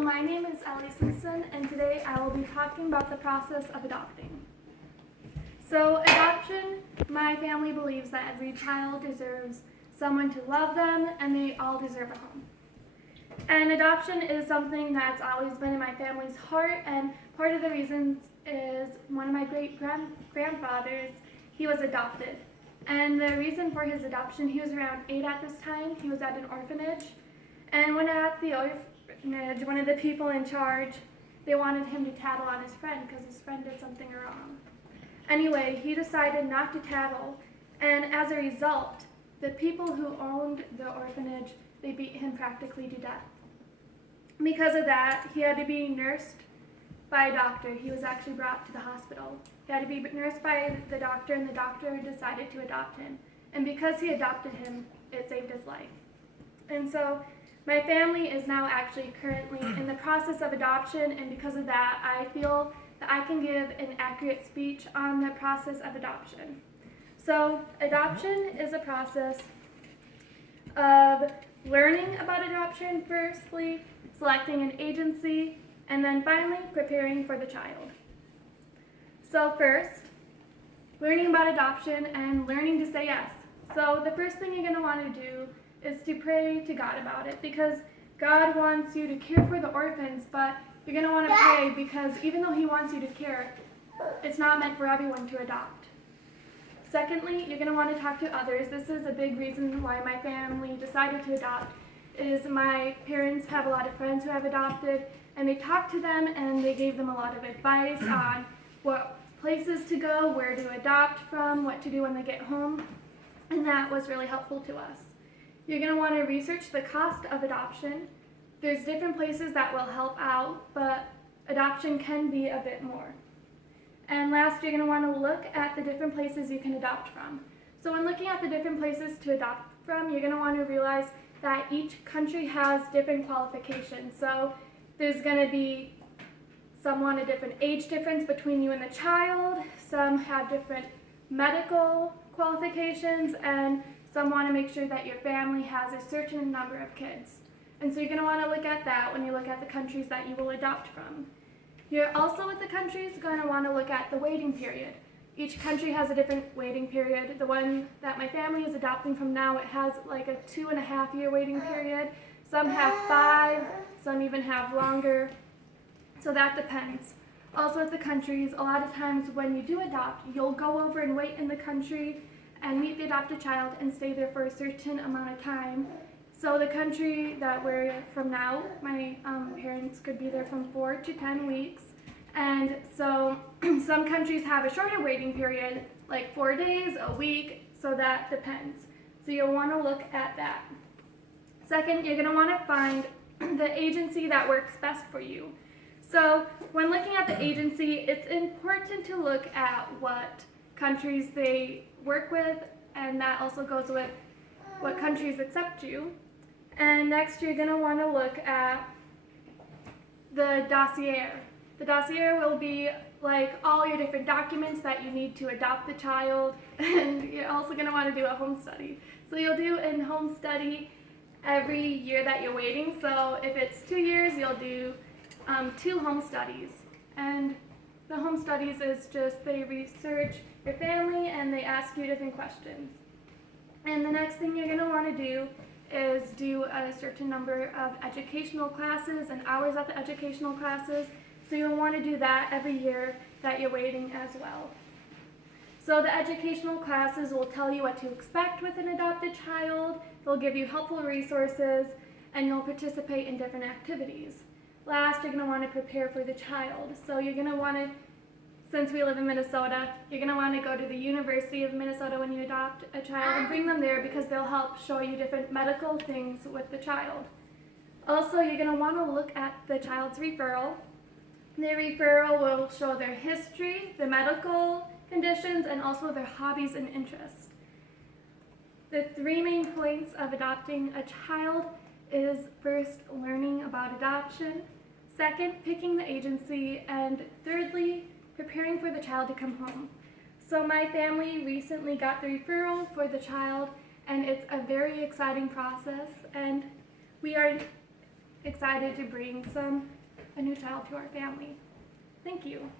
my name is Ellie Simpson, and today I will be talking about the process of adopting. So adoption, my family believes that every child deserves someone to love them, and they all deserve a home. And adoption is something that's always been in my family's heart, and part of the reasons is one of my great-grandfathers, he was adopted. And the reason for his adoption, he was around 8 at this time, he was at an orphanage, and when at the orphanage, one of the people in charge, they wanted him to tattle on his friend because his friend did something wrong. Anyway, he decided not to tattle, and as a result, the people who owned the orphanage, they beat him practically to death. Because of that, he had to be nursed by a doctor. He was actually brought to the hospital. He had to be nursed by the doctor, and the doctor decided to adopt him. And because he adopted him, it saved his life. And so my family is now actually currently in the process of adoption, and because of that, I feel that I can give an accurate speech on the process of adoption. So adoption is a process of learning about adoption firstly, selecting an agency, and then finally preparing for the child. So first, learning about adoption and learning to say yes. So the first thing you're going to want to do is to pray to God about it, because God wants you to care for the orphans, but you're going to want to pray because even though He wants you to care, it's not meant for everyone to adopt. Secondly, you're going to want to talk to others. This is a big reason why my family decided to adopt, is my parents have a lot of friends who have adopted, and they talked to them and they gave them a lot of advice on what places to go, where to adopt from, what to do when they get home, and that was really helpful to us. You're going to want to research the cost of adoption. There's different places that will help out, but adoption can be a bit more. And last, you're going to want to look at the different places you can adopt from. So when looking at the different places to adopt from, you're going to want to realize that each country has different qualifications. So there's going to be some want a different age difference between you and the child, some have different medical qualifications, and some want to make sure that your family has a certain number of kids. And so you're going to want to look at that when you look at the countries that you will adopt from. You're also with the countries going to want to look at the waiting period. Each country has a different waiting period. The one that my family is adopting from now, it has like a 2.5-year waiting period. Some have 5, some even have longer. So that depends. Also with the countries, a lot of times when you do adopt, you'll go over and wait in the country and meet the adopted child and stay there for a certain amount of time. So the country that we're from now, my parents could be there from 4 to 10 weeks. And so some countries have a shorter waiting period, like 4 days, a week, so that depends. So you'll want to look at that. Second, you're going to want to find the agency that works best for you. So when looking at the agency, it's important to look at what countries they work with, and that also goes with what countries accept you. And next, you're going to want to look at the dossier. The dossier will be like all your different documents that you need to adopt the child, and you're also going to want to do a home study. So you'll do a home study every year that you're waiting. So if it's 2 years, you'll do 2 home studies. And the home studies is just they research your family and they ask you different questions. And the next thing you're going to want to do is do a certain number of educational classes and hours at the educational classes. So you'll want to do that every year that you're waiting as well. So the educational classes will tell you what to expect with an adopted child, they'll give you helpful resources, and you'll participate in different activities. Last, you're going to want to prepare for the child. So you're going to want to, since we live in Minnesota, you're going to want to go to the University of Minnesota when you adopt a child and bring them there because they'll help show you different medical things with the child. Also, you're going to want to look at the child's referral. The referral will show their history, the medical conditions, and also their hobbies and interests. The 3 main points of adopting a child is first, learning about adoption, second, picking the agency, and thirdly, preparing for the child to come home. So my family recently got the referral for the child, and it's a very exciting process, and we are excited to bring a new child to our family. Thank you.